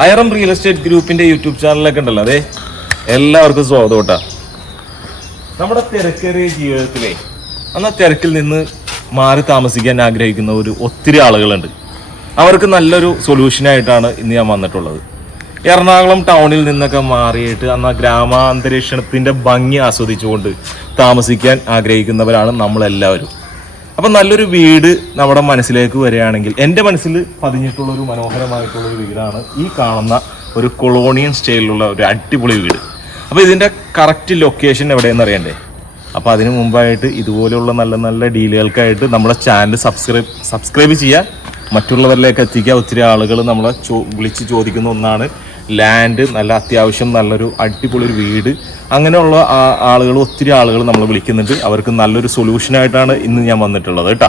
ഐറം real estate ഗ്രൂപ്പിന്റെ YouTube ചാനലൊക്കെ ഉണ്ടല്ലോ, അതെ എല്ലാവർക്കും സ്വാഗതം കേട്ടോ. നമ്മുടെ തിരക്കേറിയ ജീവിതത്തിലെ തിരക്കിൽ നിന്ന് മാറി താമസിക്കാൻ ആഗ്രഹിക്കുന്ന ഒത്തിരി ആളുകളുണ്ട്. അവർക്ക് നല്ലൊരു സൊല്യൂഷനായിട്ടാണ് ഇന്ന് ഞാൻ വന്നിട്ടുള്ളത്. എറണാകുളം ടൗണിൽ നിന്നൊക്കെ മാറിയിട്ട് ഗ്രാമാന്തരീക്ഷണത്തിൻ്റെ ഭംഗി ആസ്വദിച്ചുകൊണ്ട് താമസിക്കാൻ ആഗ്രഹിക്കുന്നവരാണ് നമ്മളെല്ലാവരും. അപ്പം നല്ലൊരു വീട് നമ്മുടെ മനസ്സിലേക്ക് വരികയാണെങ്കിൽ, എൻ്റെ മനസ്സിൽ പതിഞ്ഞിട്ടുള്ളൊരു മനോഹരമായിട്ടുള്ളൊരു വീടാണ് ഈ കാണുന്ന ഒരു കൊളോണിയൻ സ്റ്റൈലിലുള്ള ഒരു അടിപൊളി വീട്. അപ്പോൾ ഇതിൻ്റെ കറക്റ്റ് ലൊക്കേഷൻ എവിടെയെന്ന് അറിയണ്ടേ? അപ്പോൾ അതിന് മുമ്പായിട്ട് ഇതുപോലെയുള്ള നല്ല നല്ല ഡീലുകൾക്കായിട്ട് നമ്മുടെ ചാനൽ സബ്സ്ക്രൈബ് ചെയ്യുക, മറ്റുള്ളവരിലേക്ക് എത്തിക്കുക. ഒത്തിരി ആളുകൾ നമ്മളെ വിളിച്ച് ചോദിക്കുന്ന ഒന്നാണ് ലാൻഡ്, നല്ല അത്യാവശ്യം നല്ലൊരു അടിപൊളി ഒരു വീട്. അങ്ങനെയുള്ള ഒത്തിരി ആളുകൾ നമ്മൾ വിളിക്കുന്നുണ്ട്. അവർക്ക് നല്ലൊരു സൊല്യൂഷനായിട്ടാണ് ഇന്ന് ഞാൻ വന്നിട്ടുള്ളത് കേട്ടോ.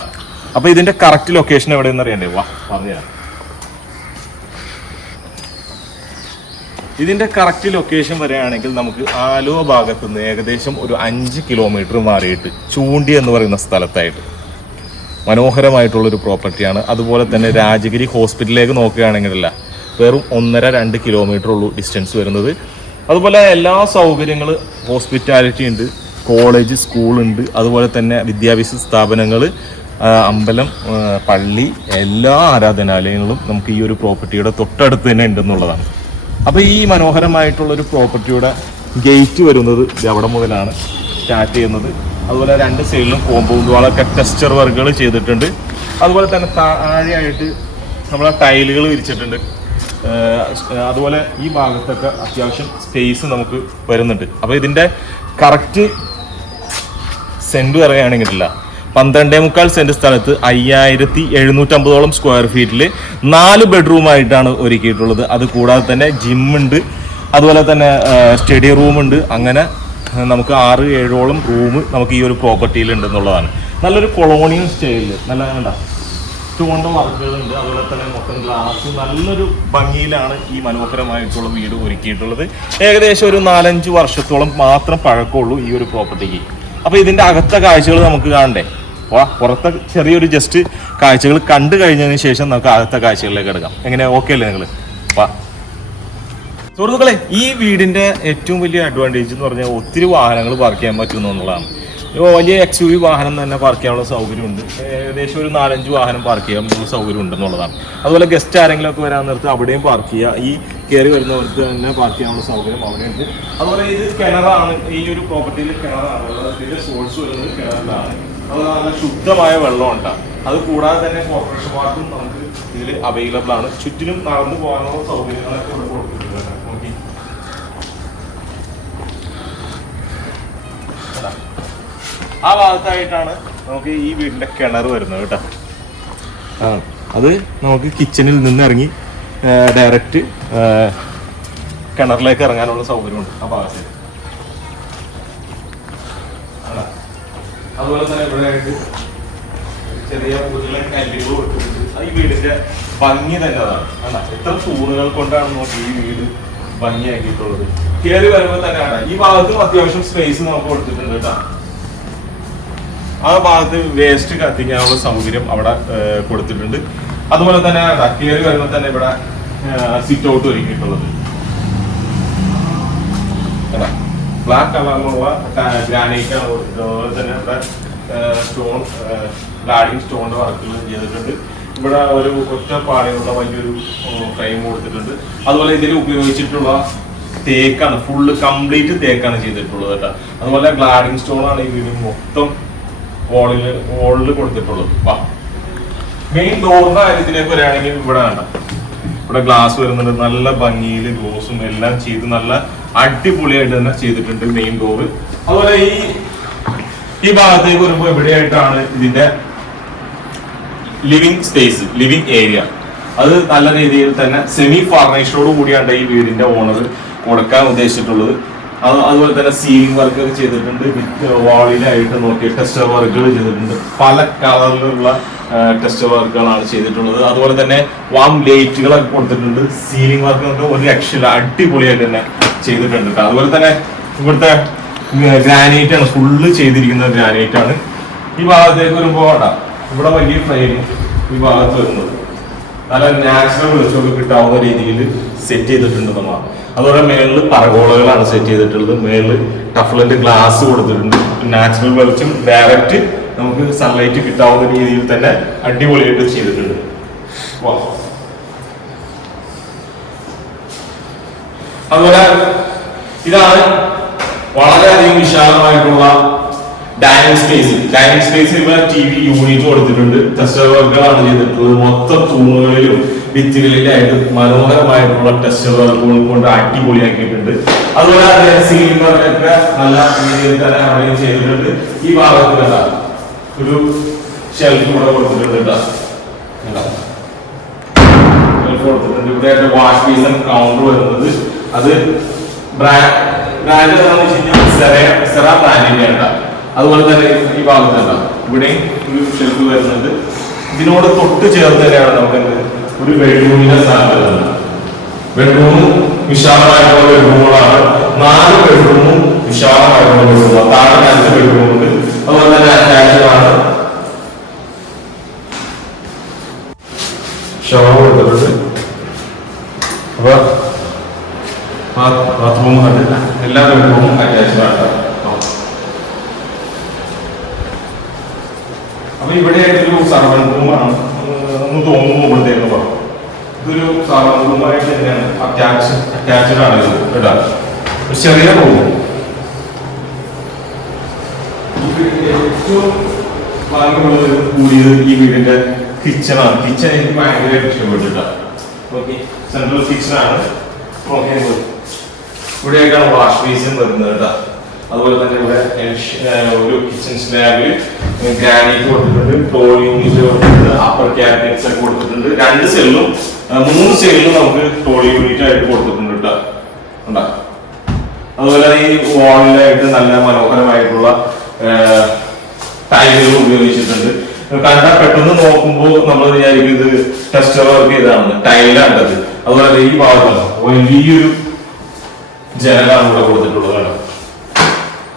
അപ്പോൾ ഇതിൻ്റെ കറക്റ്റ് ലൊക്കേഷൻ എവിടെയെന്ന് അറിയണ്ടേ? വാ പറഞ്ഞുതരാം. ഇതിൻ്റെ കറക്റ്റ് ലൊക്കേഷൻ വരികയാണെങ്കിൽ നമുക്ക് ആലുവ ഭാഗത്തു നിന്ന് ഏകദേശം ഒരു 5 കിലോമീറ്റർ മാറിയിട്ട് ചൂണ്ടി എന്ന് പറയുന്ന സ്ഥലത്തായിട്ട് മനോഹരമായിട്ടുള്ളൊരു പ്രോപ്പർട്ടിയാണ്. അതുപോലെ തന്നെ രാജഗിരി ഹോസ്പിറ്റലിലേക്ക് നോക്കുകയാണെങ്കിലല്ല, വെറും 1.5-2 കിലോമീറ്റർ ഉള്ളൂ ഡിസ്റ്റൻസ് വരുന്നത്. അതുപോലെ എല്ലാ സൗകര്യങ്ങളും, ഹോസ്പിറ്റാലിറ്റി ഉണ്ട്, കോളേജ്, സ്കൂളുണ്ട്, അതുപോലെ തന്നെ വിദ്യാഭ്യാസ സ്ഥാപനങ്ങൾ, അമ്പലം, പള്ളി, എല്ലാ ആരാധനാലയങ്ങളും നമുക്ക് ഈ ഒരു പ്രോപ്പർട്ടിയുടെ തൊട്ടടുത്ത് തന്നെ ഉണ്ടെന്നുള്ളതാണ്. അപ്പോൾ ഈ മനോഹരമായിട്ടുള്ളൊരു പ്രോപ്പർട്ടിയുടെ ഗേറ്റ് വരുന്നത് അവിടെ മുതലാണ് സ്റ്റാർട്ട് ചെയ്യുന്നത്. അതുപോലെ 2 സൈഡിലും കോമ്പൗണ്ട് വാളൊക്കെ ടെക്സ്ചർ വർക്കുകൾ ചെയ്തിട്ടുണ്ട്. അതുപോലെ തന്നെ താഴെയായിട്ട് നമ്മളെ ടൈലുകൾ വിരിച്ചിട്ടുണ്ട്. അതുപോലെ ഈ ഭാഗത്തൊക്കെ അത്യാവശ്യം സ്പേസ് നമുക്ക് വരുന്നുണ്ട്. അപ്പോൾ ഇതിൻ്റെ കറക്റ്റ് സെൻറ്റ് പറയുകയാണെങ്കിലില്ല, 12.25 സെൻറ്റ് സ്ഥലത്ത് 5750 സ്ക്വയർ ഫീറ്റിൽ 4 ബെഡ്റൂമായിട്ടാണ് ഒരുക്കിയിട്ടുള്ളത്. അത് കൂടാതെ തന്നെ ജിമ്മുണ്ട്, അതുപോലെ തന്നെ സ്റ്റഡി റൂമുണ്ട്. അങ്ങനെ നമുക്ക് 6-7 റൂം നമുക്ക് ഈ ഒരു പ്രോപ്പർട്ടിയിൽ ഉണ്ടെന്നുള്ളതാണ്. നല്ലൊരു കൊളോണിയൽ സ്റ്റൈലിൽ നല്ല സ്റ്റോണിൻ്റെ വർക്കുകളുണ്ട്. അതുപോലെ തന്നെ മൊത്തം ഗ്ലാസ്, നല്ലൊരു ഭംഗിയിലാണ് ഈ മനോഹരമായിട്ടുള്ള വീട് ഒരുക്കിയിട്ടുള്ളത്. ഏകദേശം ഒരു 4-5 വർഷത്തോളം മാത്രം പഴക്കമുള്ളൂ ഈ ഒരു പ്രോപ്പർട്ടിക്ക്. അപ്പോൾ ഇതിൻ്റെ അകത്തെ കാഴ്ചകൾ നമുക്ക് കാണണ്ടേ? പുറത്തെ ചെറിയൊരു ജസ്റ്റ് കാഴ്ചകൾ കണ്ടു കഴിഞ്ഞതിന് ശേഷം നമുക്ക് അകത്തെ കാഴ്ചകളിലേക്ക് എടുക്കാം. എങ്ങനെ, ഓക്കെ അല്ലേ നിങ്ങൾ? സുഹൃത്തുക്കളെ, ഈ വീടിൻ്റെ ഏറ്റവും വലിയ അഡ്വാൻറ്റേജ് എന്ന് പറഞ്ഞാൽ ഒത്തിരി വാഹനങ്ങൾ പാർക്ക് ചെയ്യാൻ പറ്റുന്നു എന്നുള്ളതാണ്. വലിയ XUV വാഹനം തന്നെ പാർക്ക് ചെയ്യാനുള്ള സൗകര്യമുണ്ട്. ഏകദേശം ഒരു 4-5 വാഹനം പാർക്ക് ചെയ്യാനുള്ള സൗകര്യം ഉണ്ടെന്നുള്ളതാണ്. അതുപോലെ ഗസ്റ്റ് ആരെങ്കിലും ഒക്കെ വരാൻ നേരത്ത് അവിടെയും പാർക്ക് ചെയ്യുക. ഈ കയറി വരുന്നവർക്ക് തന്നെ പാർക്ക് ചെയ്യാനുള്ള സൗകര്യം അവിടെയുണ്ട്. അതുപോലെ ഇത് കിണറാണ്, ഈ ഒരു പ്രോപ്പർട്ടിയിൽ കിണറാണ്. ഇതിൻ്റെ സോഴ്സ് വരുന്നത് കിണറിലാണ്. അതുപോലെ നല്ല ശുദ്ധമായ വെള്ളം ഉണ്ടാകും. അത് കൂടാതെ തന്നെ കോർപ്പറേഷൻ വാട്ടറും നമുക്ക് ഇതിൽ അവൈലബിൾ ആണ്. ചുറ്റിനും നടന്നു പോകാനുള്ള സൗകര്യങ്ങളൊക്കെ ഇവിടെ കൊടുത്തിട്ടുണ്ട്. ആ ഭാഗത്തായിട്ടാണ് നമുക്ക് ഈ വീടിൻ്റെ കിണർ വരുന്നത് കേട്ടോ. അത് നമുക്ക് കിച്ചണിൽ നിന്ന് ഇറങ്ങി ഡയറക്റ്റ് കിണറിലേക്ക് ഇറങ്ങാനുള്ള സൗകര്യമുണ്ട് ആ ഭാഗത്ത്. അതുപോലെ തന്നെ ഇവിടെ ചെറിയ കല്ലുകൾ കൊടുത്തിട്ടുണ്ട്. ഈ വീടിന്റെ ഭംഗി തന്നെ അതാണ്. എത്ര തൂണുകൾ കൊണ്ടാണ് നമുക്ക് ഈ വീട് ഭംഗിയാക്കിയിട്ടുള്ളത്. കയറി വരുമ്പോൾ തന്നെയാണ് ഈ ഭാഗത്തും അത്യാവശ്യം സ്പേസ് നമുക്ക് കൊടുത്തിട്ടുണ്ട് കേട്ടോ. ആ ഭാഗത്ത് വേസ്റ്റ് കത്തിക്കാനുള്ള സൗകര്യം അവിടെ കൊടുത്തിട്ടുണ്ട്. അതുപോലെ തന്നെ കയറി വരുമ്പോൾ തന്നെ ഇവിടെ സിറ്റ് ഔട്ട് ഒരുക്കിയിട്ടുള്ളത് ബ്ലാക്ക് കളറിലുള്ള ഗ്രാനൈറ്റ് ആണ് കൊടുത്തിട്ടുള്ളത്. അതുപോലെ തന്നെ ഇവിടെ സ്റ്റോൺ ലാഡിങ് സ്റ്റോണിന്റെ വർക്കുകൾ ചെയ്തിട്ടുണ്ട്. ഇവിടെ ഒരു ഒറ്റപ്പാടിയുള്ള വലിയൊരു ഫ്രെയിം കൊടുത്തിട്ടുണ്ട്. അതുപോലെ ഇതിൽ ഉപയോഗിച്ചിട്ടുള്ള തേക്കാണ്, ഫുള്ള് കംപ്ലീറ്റ് തേക്കാണ് ചെയ്തിട്ടുള്ളത് കേട്ടോ. അതുപോലെ ഗ്ലാഡിങ് സ്റ്റോൺ ആണ് ഈ വീട് മൊത്തം വോളിൽ കൊടുത്തിട്ടുള്ളത്. മെയിൻ ഡോറിന്റെ കാര്യത്തിലേക്ക് വരികയാണെങ്കിൽ ഇവിടെ വേണ്ട, ഇവിടെ ഗ്ലാസ് വരുന്നുണ്ട്. നല്ല ഭംഗിയിൽ ഗ്ലോസും എല്ലാം ചെയ്ത് നല്ല അടിപൊളിയായിട്ട് തന്നെ ചെയ്തിട്ടുണ്ട് മെയിൻ ഡോറ്. അതുപോലെ ഈ ഭാഗത്തേക്ക് വരുമ്പോൾ എവിടെയായിട്ടാണ് ഇതിന്റെ ലിവിംഗ് സ്പേസ്, ലിവിംഗ് ഏരിയ. അത് നല്ല രീതിയിൽ തന്നെ സെമി ഫർണിഷ്ഡോട് കൂടിയാണ് ഈ വീടിന്റെ ഓണർ കൊടുക്കാൻ ഉദ്ദേശിച്ചിട്ടുള്ളത്. അതുപോലെ തന്നെ സീലിംഗ് വർക്ക് ചെയ്തിട്ടുണ്ട്. വിത്ത് വാളിലായിട്ട് നോക്കിയ ടെക്സ്ചർ വർക്കുകൾ ചെയ്തിട്ടുണ്ട്. പല കളറിലുള്ള ടെക്സ്ചർ വർക്കുകളാണ് ചെയ്തിട്ടുള്ളത്. അതുപോലെ തന്നെ വാം ലൈറ്റുകളൊക്കെ കൊടുത്തിട്ടുണ്ട്. സീലിംഗ് വർക്ക് ഒരു രക്ഷയില്ല, അടിപൊളിയായിട്ട് തന്നെ ചെയ്തിട്ടുണ്ട്. അതുപോലെ തന്നെ ഇവിടുത്തെ ഗ്രാനൈറ്റ് ആണ്, ഫുള്ള് ചെയ്തിരിക്കുന്നത് ഗ്രാനൈറ്റ് ആണ്. ഈ ഭാഗത്തേക്ക് വരുമ്പോൾ ഇവിടെ വലിയ ഫ്രെയിം ഈ ഭാഗത്ത് വരുന്നത് നല്ല നാച്ചുറൽ വെളിച്ചമൊക്കെ കിട്ടാവുന്ന രീതിയിൽ സെറ്റ് ചെയ്തിട്ടുണ്ട് നമ്മൾ. അതുപോലെ മേളിൽ പറഗോളകളാണ് സെറ്റ് ചെയ്തിട്ടുള്ളത്. മേളിൽ ടഫ്ലന്റ് ഗ്ലാസ് കൊടുത്തിട്ടുണ്ട്. നാച്ചുറൽ വെളിച്ചം ഡയറക്റ്റ് നമുക്ക് സൺലൈറ്റ് കിട്ടാവുന്ന രീതിയിൽ തന്നെ അടിപൊളിയായിട്ട് ചെയ്തിട്ടുണ്ട്. അതുപോലെ ഇതാണ് വളരെയധികം വിശാലമായിട്ടുള്ള ഡൈനിങ് സ്പേസ്. ഡൈനിങ് സ്പേസ് ഇവിടെ TV യൂണിറ്റ് കൊടുത്തിട്ടുണ്ട്. ടെസ്റ്റർ വർക്കുകളാണ് ചെയ്തിട്ടുള്ളത്. മൊത്തം തൂണുകളിലും ഭിത്തികളിലായിട്ട് മനോഹരമായിട്ടുള്ള ടെസ്റ്റർ വർക്കുകൾ കൊണ്ട് അടിപൊളിയാക്കിയിട്ടുണ്ട്. അതുപോലെ തന്നെ സീലിംഗ് വർക്കൊക്കെ നല്ല രീതിയിൽ തന്നെ അവിടെയും ചെയ്തിട്ടുണ്ട്. ഈ ഭാഗത്ത് ഒരു ഷെൽഫ് കൂടെ കൊടുത്തിട്ടുണ്ട്. ഷെൽഫ് കൊടുത്തിട്ടുണ്ട്. ഇവിടെ വാഷ് ബേസിൻ കൗണ്ടർ വരുന്നത് അത് ബ്രാൻഡ് എന്താണെന്ന് വെച്ച് കഴിഞ്ഞാൽ സെറ ബ്രാൻഡിന്റെ ആണ്. അതുപോലെ തന്നെ ഈ ഭാഗത്തുണ്ട് ഇവിടെയും ഒരു ഷെൽഫ് വരുന്നുണ്ട്. ഇതിനോട് തൊട്ട് ചേർന്ന് തന്നെയാണ് നമുക്ക് ഒരു ബെഡ്റൂമിന്റെ സ്ഥാനം വരുന്നത്. ബെഡ്റൂം വിശാലമായിട്ടുള്ള ബെഡ്റൂമുകളാണ്. 4 ബെഡ്റൂമും വിശാലമായിട്ടുള്ള ബെഡ്റൂമാണ്. താഴെ 5 ബെഡ്റൂം ഉണ്ട്. അതുപോലെ തന്നെ അറ്റാച്ച്ഡ് ആണ്. ഷവർ കൊടുത്തിട്ടുണ്ട്. അപ്പൊ ബാത്റൂം കണ്ടില്ല, എല്ലാ ബെഡ്റൂമും അറ്റാച്ച്ഡ് ആണ്. അപ്പൊ ഇവിടെ ഒരു സർവന്റ് റൂമാണ് ഒന്ന് തോന്നുന്നു. ഇവിടത്തേക്ക് പറഞ്ഞു ഇതൊരു സർവന്റ് റൂമായിട്ട് തന്നെയാണ് അറ്റാച്ച്ഡ് ആണ് ഇത് കേട്ടാ. ഒരു ചെറിയ റൂം. ഏറ്റവും ഭാഗ്യമുള്ളത് കൂടിയത് ഈ വീടിന്റെ കിച്ചണാണ്. കിച്ചൺ എനിക്ക് ഭയങ്കരമായിട്ട് ഇഷ്ടപ്പെട്ടിട്ടാ. ഓക്കെ, സെൻട്രൽ കിച്ചണാണ്. ഓക്കെ, ഇവിടെയൊക്കെയാണ് വാഷ് ബേസിൻ വരുന്നത് കേട്ടോ. അതുപോലെ തന്നെ ഇവിടെ ഒരു കിച്ചൺ സ്ലാബിൽ ഗ്രാനൈറ്റ് കൊടുത്തിട്ടുണ്ട്. ട്രോളി യൂണിറ്റ് കൊടുത്തിട്ടുണ്ട്. അപ്പർ ക്യാബിനറ്റ്സ് ഒക്കെ കൊടുത്തിട്ടുണ്ട്. 2 സെല്ലും 3 സെല്ലും നമുക്ക് ട്രോളി യൂണിറ്റ് ആയിട്ട് കൊടുത്തിട്ടുണ്ട് കേട്ടോ. ഉണ്ടാ അതുപോലെ ഈ വാളിലായിട്ട് നല്ല മനോഹരമായിട്ടുള്ള ടൈലുകൾ ഉപയോഗിച്ചിട്ടുണ്ട്. കണ്ടാൽ പെട്ടെന്ന് നോക്കുമ്പോൾ നമ്മൾ വിചാരിക്കും ഇത് ടെസ്റ്റർ വർക്ക് ചെയ്താണെന്ന്. ടൈലാണ്ടത്. അതുപോലെ ഈ ഭാഗത്തല്ല വലിയൊരു ജനലാണ് ഇവിടെ കൊടുത്തിട്ടുള്ളത്.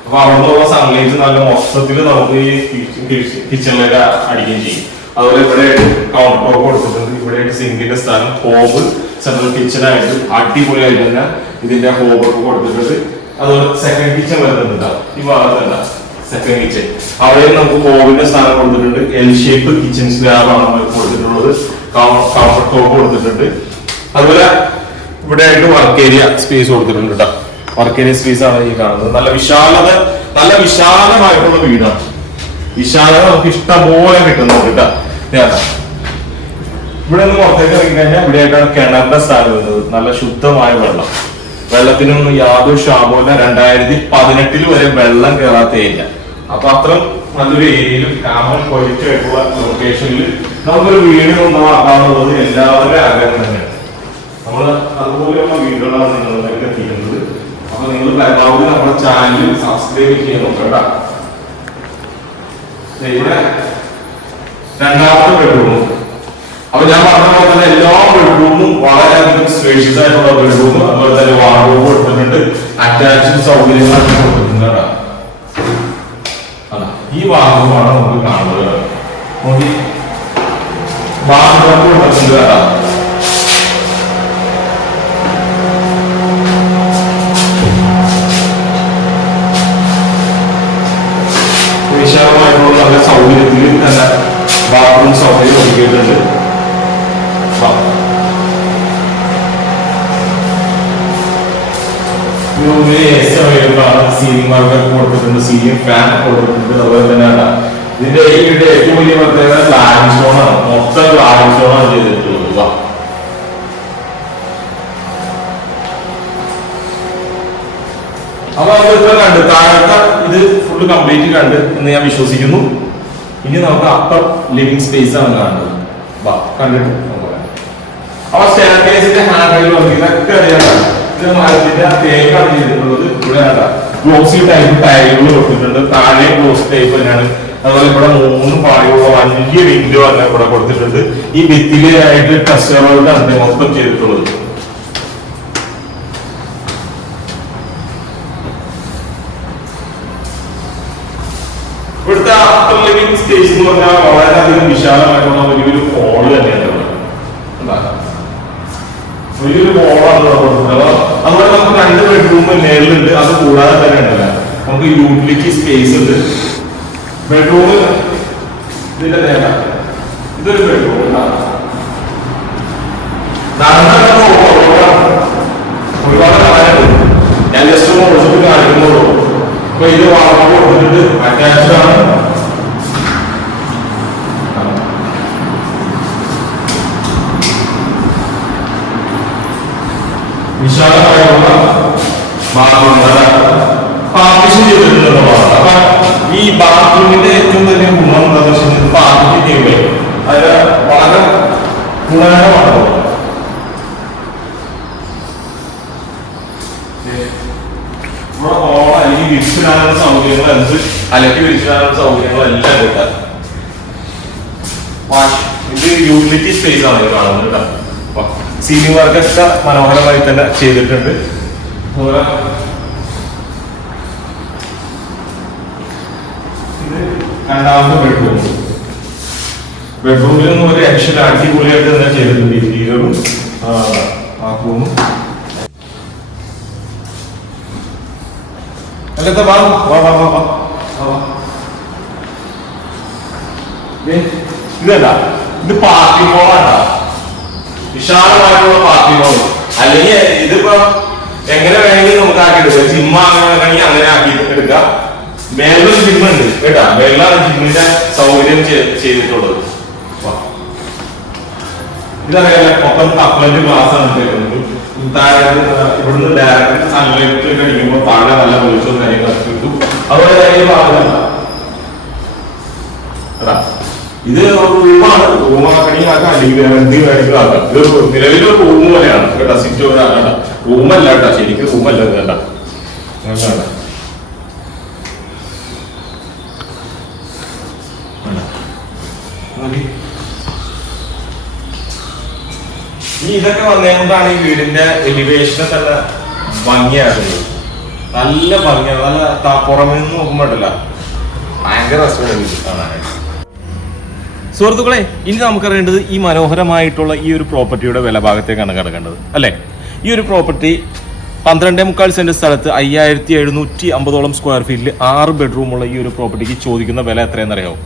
അപ്പൊ അവിടെ നിന്നുള്ള സൺലൈറ്റ് നല്ല മൊത്തത്തിൽ നമുക്ക് ഈ കിച്ചണിലേക്ക് അടിക്കുകയും ചെയ്യും. അതുപോലെ ഇവിടെ കൗണ്ടർ ടോപ്പ് കൊടുത്തിട്ടുണ്ട്. ഇവിടെ സിങ്കിന്റെ സ്ഥാനം, ഹോബ് സെൻട്രൽ കിച്ചണായിട്ട് അടിപൊളിയായിട്ട് തന്നെ ഇതിന്റെ ഹോബൊക്കെ കൊടുത്തിട്ടുണ്ട്. അതുപോലെ സെക്കൻഡ് കിച്ചൺ വരുന്നുണ്ട്. ഈ ഭാഗത്തല്ല സെക്കൻഡ് കിച്ചൺ. അവിടെ നമുക്ക് ഹോബിന്റെ സ്ഥാനം കൊടുത്തിട്ടുണ്ട്. എൽ ഷേപ്പ് കിച്ചൺ സ്ലാബാണ് കൊടുത്തിട്ടുള്ളത്. കൗണ്ടർ ടോപ്പ് കൊടുത്തിട്ടുണ്ട്. അതുപോലെ ഇവിടെ ആയിട്ട് വർക്ക് ഏരിയ സ്പേസ് കൊടുത്തിട്ടുണ്ട് കേട്ടോ. വർക്ക് ഏരിയ സ്പേസ് ആണ് ഈ കാണുന്നത്. നല്ല വിശാലമായിട്ടുള്ള വീടാണ്. വിശാലത നമുക്ക് ഇഷ്ടം പോലെ കിട്ടുന്നുണ്ട് കേട്ടോ. ഇവിടെ നിന്ന് പുറത്തേക്ക് ഇറങ്ങി കഴിഞ്ഞാൽ ഇവിടെ ആയിട്ടാണ് കിണറിന്റെ സ്ഥാനം വരുന്നത്. നല്ല ശുദ്ധമായ വെള്ളം. വെള്ളത്തിനൊന്നും യാതൊരു ക്ഷാമവുമില്ല. 2018 വരെ വെള്ളം കയറാത്ത ഏരിയ. അപ്പൊ അത്രയും നല്ലൊരു ഏരിയയിലും കാമൻ ക്വാളിറ്റി ആയിട്ടുള്ള ലൊക്കേഷനിൽ നമുക്കൊരു വീട് കൊണ്ടുപോകാനുള്ളത് എല്ലാവരുടെ ആഗ്രഹം തന്നെയാണ്. നമ്മള് അതുപോലെയുള്ള വീടുകളാണ് നിങ്ങളിലേക്ക് എത്തിക്കുന്നത്. അപ്പൊ നിങ്ങൾ പരമാവധി നമ്മുടെ ചാനൽ സബ്സ്ക്രൈബ് ചെയ്യണം കേട്ടോ. ഇവിടെ 2ാമത്തെ ബെഡ്റൂം. അപ്പൊ ഞാൻ പറഞ്ഞ പോലെ തന്നെ എല്ലാ ബെഡ്റൂമും വളരെയധികം സ്പേഷ്യസ് ആയിട്ടുള്ള ബെഡ്റൂം. അതുപോലെ തന്നെ വാർഡ്രോബ് കൊടുത്തിട്ടുണ്ട്. അറ്റാച്ച്ഡ് സൗകര്യങ്ങളൊക്കെ കൊടുത്തിട്ടുണ്ട് കേട്ടോ. ഈ വാർഡ്രോബാണ് നമുക്ക് കാണുന്നത്. വാർഡ്രോബ് കൊടുത്തിട്ടുണ്ട് കേട്ടോ. വിശാലമായിട്ടുള്ള നല്ല സൗകര്യത്തിൽ തന്നെ ബാത്റൂം സൗകര്യം ഒരുക്കിയിട്ടുണ്ട്. സീലിംഗ് വർക്ക് കൊടുത്തിട്ടുണ്ട്. സീലിംഗ് ഫാൻ കൊടുത്തിട്ടുണ്ട്. അതുപോലെ തന്നെ ഇതിന്റെ ഈ വീടിന്റെ ഏറ്റവും വലിയ പ്രത്യേകത ഗ്ലാഡിംഗ് സ്റ്റോൺ ആണ്. മൊത്തം ഗ്ലാഡിംഗ് സ്റ്റോൺ ആണ് ചെയ്തിട്ടുള്ളത്. അപ്പൊ നമ്മൾ കണ്ട് താഴത്തെ ഇത് ഫുള്ള് കംപ്ലീറ്റ് കണ്ട് എന്ന് ഞാൻ വിശ്വസിക്കുന്നു. ഇനി നമുക്ക് അപ്പർ ലിവിംഗ് സ്പേസ് ആണ് കാണുന്നത്. കണ്ടിട്ട് അപ്പൊ സ്റ്റെയർകേസിന്റെ ഹാൻഡിൽ വർക്ക് ഇതൊക്കെ അറിയാം. ഇത് മരത്തിന്റെ തേക്കാണ് ചെയ്തിട്ടുള്ളത്. ഇവിടെ ഗ്ലോസി ടൈപ്പ് ടൈലുകൾ കൊടുത്തിട്ടുണ്ട്. താഴെ ഗ്ലോസി ടൈപ്പ് തന്നെയാണ്. അതുപോലെ ഇവിടെ 3 പാളിയുള്ള വലിയ വിൻഡോ തന്നെ ഇവിടെ കൊടുത്തിട്ടുണ്ട്. ഈ ഭിത്തിയിലായിട്ട് ടെസ്റ്ററുകളാണ് മൊത്തം ചെയ്തിട്ടുള്ളത്. ഇവിടുത്തെ ആഫ്റ്റർ ലിവിംഗ് സ്പേസ് എന്ന് പറഞ്ഞാൽ വളരെയധികം വിശാലമായിട്ടുള്ള വലിയൊരു ഹോള് തന്നെയാണ്. വലിയൊരു ഹോളാണ് കൊടുക്കുന്നത്. അതുപോലെ നമുക്ക് 2 ബെഡ്റൂം നേരിലുണ്ട്. അത് കൂടാതെ തന്നെ ഉണ്ടല്ല നമുക്ക് യൂട്ടിലിറ്റി സ്പേസ് ഉണ്ട്. ബെഡ്റൂം ഇതിന്റെ നേരെ ഇതൊരു ബെഡ്റൂം ഒരുപാട് കാര്യമുണ്ട്. ഞാൻ ജസ്റ്റ് ഒന്ന് ഓടിച്ചിട്ട് കാണിക്കുന്നുള്ളൂ. അപ്പൊ ഇത് വാർപ്പ് കൊടുത്തിട്ട് അറ്റാച്ച്ഡ് ആണ്. വിശാലമായുള്ള ബാത്റൂം പാർട്ടീഷൻ ചെയ്തിട്ടുണ്ടെന്നുള്ളതാണ്. അപ്പൊ ഈ ബാത്റൂമിന്റെ ഏറ്റവും വലിയ ഗുണം എന്താണെന്ന് വെച്ചാൽ പാർട്ടീഷൻ ചെയ്യുമ്പോൾ അത് വളരെ ഗുണകരമാണ്. ഇവിടെ ഹോൾ അല്ലെങ്കിൽ വിരിച്ചിടാനുള്ള സൗകര്യങ്ങൾ എന്ത് അലക്കി വിരിച്ചിടാനുള്ള സൗകര്യങ്ങളെല്ലാം കിട്ടാം. ഇത് യൂട്ടിലിറ്റി സ്പേസ് ആണ് ഇത് കാണുന്നത് കേട്ടോ. സീലിംഗ് വർക്കൊക്കെ മനോഹരമായി തന്നെ ചെയ്തിട്ടുണ്ട്. ഇത് രണ്ടാമത്തെ ബെഡ്റൂമിലൊന്നും ഒരു രക്ഷയില്ല. അടിപൊളിയായിട്ട് തന്നെ ചെയ്തിട്ടുണ്ട്. ഇന്റീരിയറും ബാത്റൂമും അല്ലത്തെ ഇതല്ല, ഇത് പാർക്കിംഗ് ഹോളാണ്. വിശാലമായിട്ടുള്ള പാർക്കിംഗ് ഹോൾ. അല്ലെങ്കിൽ ഇതിപ്പോ എങ്ങനെ വേണമെങ്കിലും നമുക്ക് ആക്കി എടുക്കാം. ജിമ്മ അങ്ങനെ വേണമെങ്കിൽ അങ്ങനെ ആക്കി എടുക്കാം. മേലൊരു ജിമ്മുണ്ട് കേട്ടാ. മേലാണ് ജിമ്മിന്റെ സൗകര്യം ചെയ്തിട്ടുള്ളത്. ഇതറിയാലോ, മൊത്തം കപ്ലന്റ് ഗ്ലാസ് ആണ് തരുന്നത്. ഇവിടുന്ന് ഡയറക്റ്റ് സൺലൈറ്റ് അടിക്കുമ്പോൾ താഴെ നല്ല വെളിച്ചവും കാര്യങ്ങളൊക്കെ കിട്ടും. അതുപോലെ ഇത് റൂമാണ്. റൂമാക്കണെങ്കിൽ ആക്കാം, അല്ലെങ്കിൽ എന്ത് വേണമെങ്കിലും ആക്കാം. ഇത് നിലവിലൊരു റൂം പോലെയാണ് കേട്ടോ. സിറ്റ് റൂമല്ല കേട്ടോ, ശരിക്കും റൂമല്ല കേട്ടോ. ഈ ഇതൊക്കെ വന്നതുകൊണ്ടാണ് ഈ വീടിന്റെ എലിവേഷനെ തന്നെ ഭംഗിയാക്കുന്നത്. നല്ല ഭംഗിയാണ്. നല്ല പുറമെ നിന്ന് നോക്കുമ്പോഴല്ല ഭയങ്കര രസമാണ് കാണാനായിട്ട്. സുഹൃത്തുക്കളെ, ഇനി നമുക്കറിയേണ്ടത് ഈ മനോഹരമായിട്ടുള്ള ഈ ഒരു പ്രോപ്പർട്ടിയുടെ വില ഭാഗത്തേക്കാണ് കിടക്കേണ്ടത് അല്ലേ. ഈ ഒരു പ്രോപ്പർട്ടി 12.25 സെന്റ് സ്ഥലത്ത് 5750 സ്ക്വയർ ഫീറ്റിൽ 6 ബെഡ്റൂമുള്ള ഈ ഒരു പ്രോപ്പർട്ടിക്ക് ചോദിക്കുന്ന വില എത്രയെന്നറിയാമോ?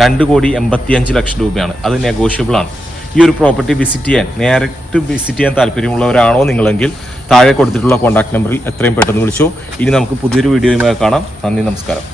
2,85,00,000 രൂപയാണ്. അത് നെഗോഷ്യബിൾ ആണ്. ഈ ഒരു പ്രോപ്പർട്ടി നേരിട്ട് വിസിറ്റ് ചെയ്യാൻ താല്പര്യമുള്ളവരാണോ നിങ്ങളെങ്കിൽ താഴെ കൊടുത്തിട്ടുള്ള കോൺടാക്ട് നമ്പറിൽ എത്രയും പെട്ടെന്ന് വിളിച്ചോ. ഇനി നമുക്ക് പുതിയൊരു വീഡിയോയുമായി കാണാം. നന്ദി, നമസ്കാരം.